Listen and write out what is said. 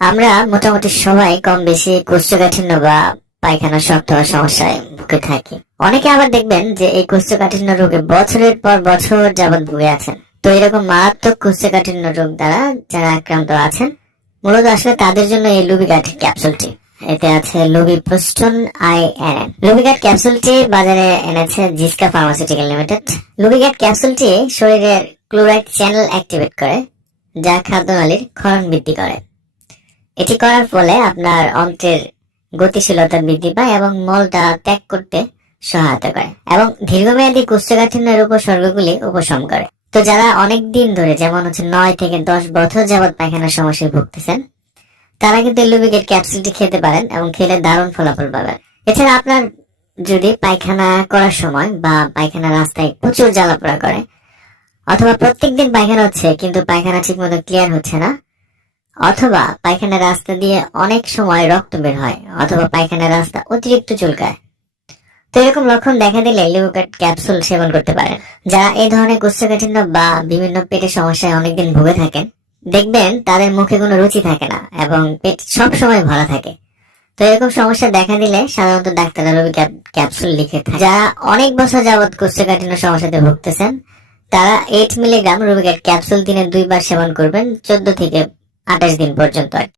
আমরা মোটামুটি সবাই কম বেশি কোষ্ঠকাঠিন্য বা পায়খানা শক্ত হওয়ার সমস্যায় ভুগে থাকি। অনেকে আবার দেখবেন যে এই কোষ্ঠকাঠিন্য রোগে বছরের পর বছর যাবৎ ভুগে আছেন। তো এরকম মারাত্মক কোষ্ঠকাঠিন্য রোগ দ্বারা যারা আক্রান্ত আছেন, মূলত আসলে তাদের জন্য এই লুবিগার্ড ক্যাপসুলটি। এতে আছে লুবিপ্রোস্টন INN। লুবিগার্ড ক্যাপসুলটি বাজারে এনেছে জিসকা ফার্মাসিউটিক্যাল লিমিটেড। লুবিগার্ড ক্যাপসুলটি শরীরের ক্লোরাইড চ্যানেল অ্যাক্টিভেট করে, যা খাদ্যনালীর ক্ষরণ বৃদ্ধি করে। এটি করার ফলে আপনার অন্ত্রের গতিশীলতা বৃদ্ধি পায় এবং মলটা ত্যাগ করতে সহায়তা করে এবং দীর্ঘমেয়াদী কোষ্ঠকাঠিন্যের উপসর্গগুলি উপশম করে। তো যারা অনেক দিন ধরে, যেমন 9 থেকে 10 বছর যাবৎ পায়খানার সমস্যায় ভুগতেছেন, তারা কিন্তু লুবিগেট ক্যাপসুলটি খেতে পারেন এবং খেলে দারুণ ফলাফল পাবেন। এছাড়া আপনার যদি পায়খানা করার সময় বা পায়খানা রাস্তায় প্রচুর জ্বালাপোড়া করে, অথবা প্রত্যেকদিন পায়খানা হচ্ছে কিন্তু পায়খানা ঠিক মতো ক্লিয়ার হচ্ছে না, অথবা পায়খানার রাস্তা দিয়ে অনেক সময় রক্ত বের হয়, অথবা পায়খানার রাস্তা অতিরিক্ত চুলকায়, তো এরকম লক্ষণ দেখা দিলে লুবিগার্ড ক্যাপসুল সেবন করতে পারেন। যারা এই ধরনের কোষ্ঠকাঠিন্য বা বিভিন্ন পেটের সমস্যায় অনেকদিন ভুগে থাকেন, দেখবেন তাদের মুখে কোনো রুচি থাকে না এবং পেট সব সময় ভরা থাকে। তো এরকম সমস্যা দেখা দিলে সাধারণত ডাক্তাররা লুবিগার্ড ক্যাপসুল লিখে থাকে। যারা অনেক বছর যাবৎ কোষ্ঠকাঠিন্য সমস্যাতে ভুগতেছেন, তারা 8 মিলিগ্রাম লুবিগার্ড ক্যাপসুল দিনে 2 বার সেবন করবেন, 14 থেকে 28 দিন পর্যন্ত।